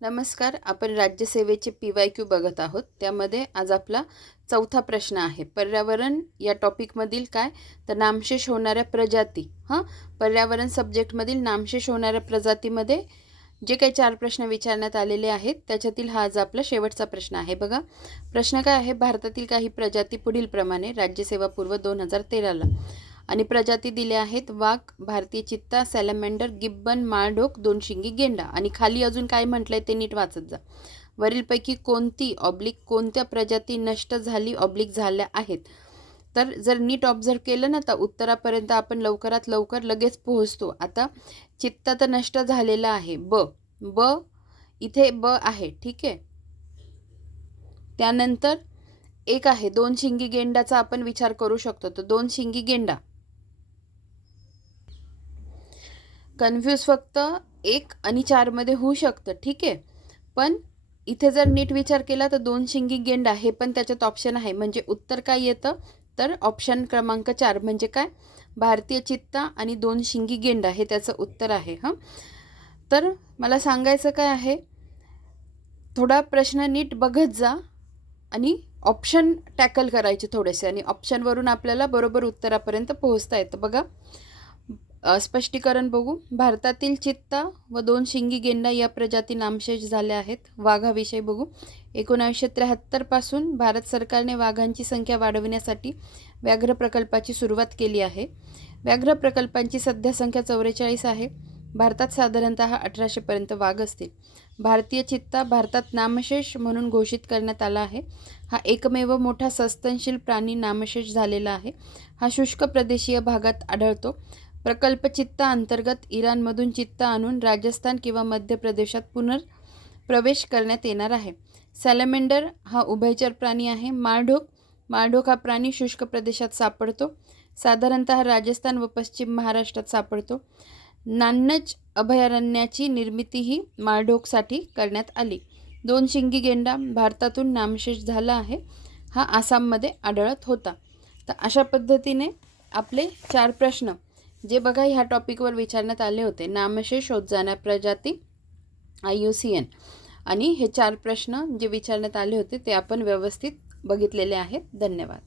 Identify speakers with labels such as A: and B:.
A: नमस्कार आपण राज्यसेवेचे P Y Q बघत आहोत. त्यामध्ये आज आपला चौथा प्रश्न आहे. पर्यावरण या टॉपिकमधील काय? तर नामशेष होणाऱ्या प्रजाती हां? पर्यावरण सब्जेक्टमधील नामशेष होणाऱ्या प्रजातीमध्ये जे काही चार प्रश्न विचारण्यात आलेले आहेत त्याच्यातील हा आज आपला शेवटचा प्रश्न आहे बघा. प्रश्न काय आहे? भारतातील काही प्रजाती पुढीलप्रमाणे राज्यसेवा पूर्व दोन हजार तेराला. आणि प्रजाती दिल्या आहेत वाघ भारतीय चित्ता सॅलमेंडर गिब्बन माळढोक दोन शिंगी गेंडा. आणि खाली अजून काय म्हटलंय ते नीट वाचत जा. वरीलपैकी कोणती ऑब्लिक कोणत्या प्रजाती नष्ट झाली ऑब्लिक झाल्या आहेत? तर जर नीट ऑब्झर्व केलं ना तर उत्तरापर्यंत आपण लवकरात लवकर लगेच पोहोचतो. आता चित्ता तर नष्ट झालेला आहे. ब ब इथे ब आहे ठीक आहे? त्यानंतर एक आहे दोन शिंगी गेंडाचा आपण विचार करू शकतो. तर दोन शिंगी गेंडा. कन्फ्यूज फक्त एक आणि चारमध्ये होऊ शकतं ठीक आहे? पण इथे जर नीट विचार केला तर दोन शिंगी गेंडा हे पण त्याच्यात ऑप्शन आहे. म्हणजे उत्तर काय येतं? तर ऑप्शन क्रमांक चार म्हणजे काय? भारतीय चित्ता आणि दोन शिंगी गेंडा हे त्याचं उत्तर आहे हां? तर मला सांगायचं काय आहे? थोडा प्रश्न नीट बघत जा आणि ऑप्शन टॅकल करायचे थोडेसे आणि ऑप्शनवरून आपल्याला बरोबर उत्तरापर्यंत पोहोचता येतं. बघा स्पष्टीकरण बघू. भारतातील चित्ता व दोन शिंगी गेंडा या प्रजाती नामशेष झाल्या आहेत. वाघाविषयी बघू. एकोणावीसशे त्र्याहत्तरपासून भारत सरकारने वाघांची संख्या वाढविण्यासाठी व्याघ्र प्रकल्पाची सुरुवात केली आहे. व्याघ्र प्रकल्पांची सध्या संख्या चौवेचाळीस आहे. भारतात साधारणतः अठराशेपर्यंत वाघ असतील. भारतीय चित्ता भारतात नामशेष म्हणून घोषित करण्यात आला आहे. हा एकमेव मोठा सस्तनशील प्राणी नामशेष झालेला आहे. हा शुष्क प्रदेशीय भागात आढळतो. प्रकल्प चित्ता अंतर्गत इराणमधून चित्ता आणून राजस्थान किंवा मध्य प्रदेशात पुनर्प्रवेश करण्यात येणार आहे. सॅलमेंडर हा उभयचर प्राणी आहे. माळढोक माळढोक हा प्राणी शुष्क प्रदेशात सापडतो. साधारणत राजस्थान व पश्चिम महाराष्ट्रात सापडतो. नान्नज अभयारण्याची निर्मितीही माळढोकसाठी करण्यात आली. दोन शिंगी गेंडा भारतातून नामशेष झाला आहे. हा आसाममध्ये आढळत होता. तर अशा पद्धतीने आपले चार प्रश्न जे बघा ह्या टॉपिकवर विचारण्यात आले होते. नामशेष होत जाण्या प्रजाती आय यू सी एन. आणि हे चार प्रश्न जे विचारण्यात आले होते ते आपण व्यवस्थित बघितलेले आहेत. धन्यवाद.